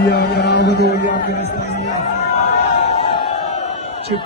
Via Gravadolja Afganistanija. Če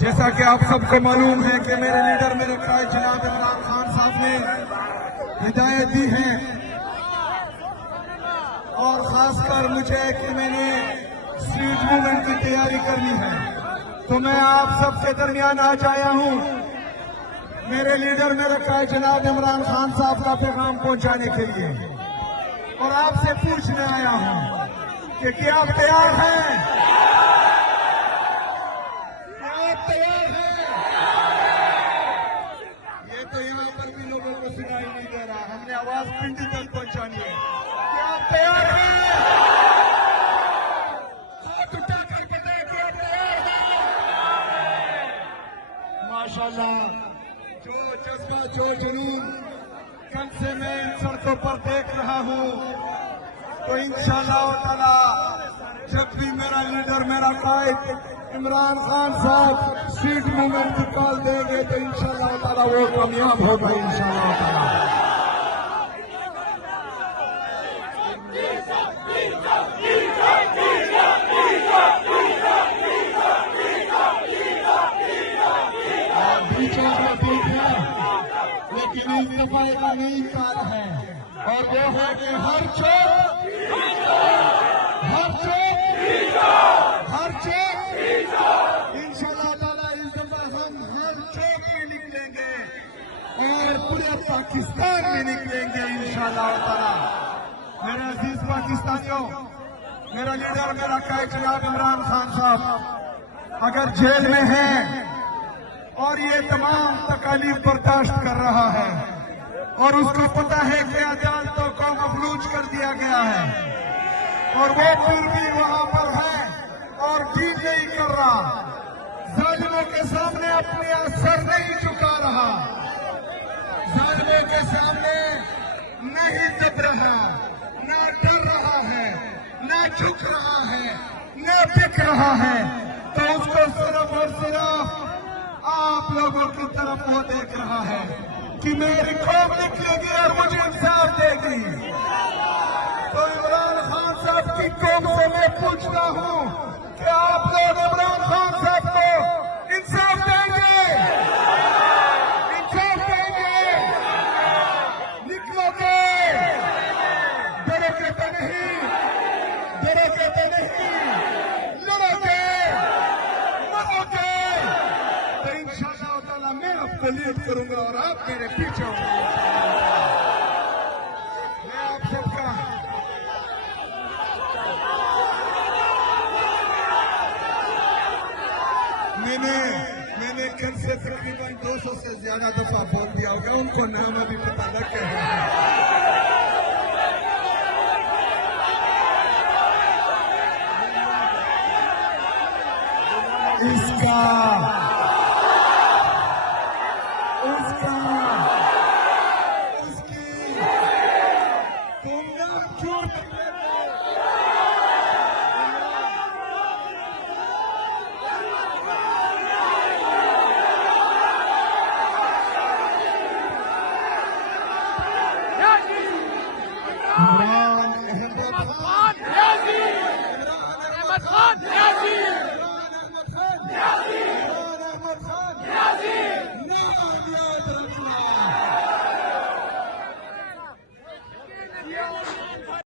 जैसा कि आप सबको मालूम है कि मेरे लीडर मेरे कायद जनाब इमरान खान साहब ने हिदायत दी है और खासकर मुझे कि मैंने स्ट्रीट मूवमेंट की तैयारी करनी है, तो मैं आप सबके दरमियान आज आया हूं मेरे लीडर मेरे कायद जनाब इमरान खान साहब का पैगाम पहुंचाने के लिए और आपसे पूछने आया हूं कि क्या आप तैयार हैं? तो यहाँ पर भी लोगों को सुनाई नहीं दे रहा, हमने आवाज पिंडी तक पहुंचानी है. क्या आप तैयार हैं? हाथ उठाकर बताएं कि आप तैयार हैं? माशाल्लाह, जो जज्बा जो जुनून कल से मैं इन सड़कों पर देख रहा हूँ, तो इंशाअल्लाह ताला जब भी मेरा लीडर मेरा कायद इमरान खान साहब स्ट्रीट मूवमेंट की कॉल देंगे तो इंशाअल्लाह ताला वो कामयाब होगा इंशाअल्लाह ताला. बीच में ठीक है, लेकिन इस दफा का नई काल है और वो है कि हर चौक इंशाअल्लाह ताला इस दफा हम हर चौक में निकलेंगे और पूरे पाकिस्तान में निकलेंगे इंशाअल्लाह ताला. मेरे अजीज पाकिस्तानियों, मेरा लीडर मेरा कायद जनाब इमरान खान साहब अगर जेल में है और ये तमाम तकालीफ बर्दाश्त कर रहा है और उसको पता है कि अदालतों को मफलूज कर दिया गया है और वो फिर भी वहां पर है और ठीक नहीं कर रहा, जालिमों के सामने अपने सर नहीं झुका रहा, जालिमों के सामने नहीं दब रहा, ना डर रहा है, ना झुक रहा है, ना बिक रहा है, तो उसको सिर्फ और सिर्फ आप लोगों की तरफ वो देख रहा है कि मेरी कौम निकलेगी और मुझे इंसाफ देगी. तो इमरान खान साहब की कौम से मैं पूछता हूँ कि आप लोग इमरान खान साहब को इंसाफ देंगे? इंसाफ देंगे? निकलोगे? डरोगे तो नहीं? डरोगे तो नहीं? लड़ोगे? मरोगे? तो इंशाअल्लाह ताला मैं आपको लीड करूंगा और आप मेरे पीछे होंगे. मैं आप सबका मैंने कल से तकरीबन 200 से ज्यादा दफा बोल दिया होगा, उनको नाम अभी पता न कह रहा है. इसका इसकी जिंदाबाद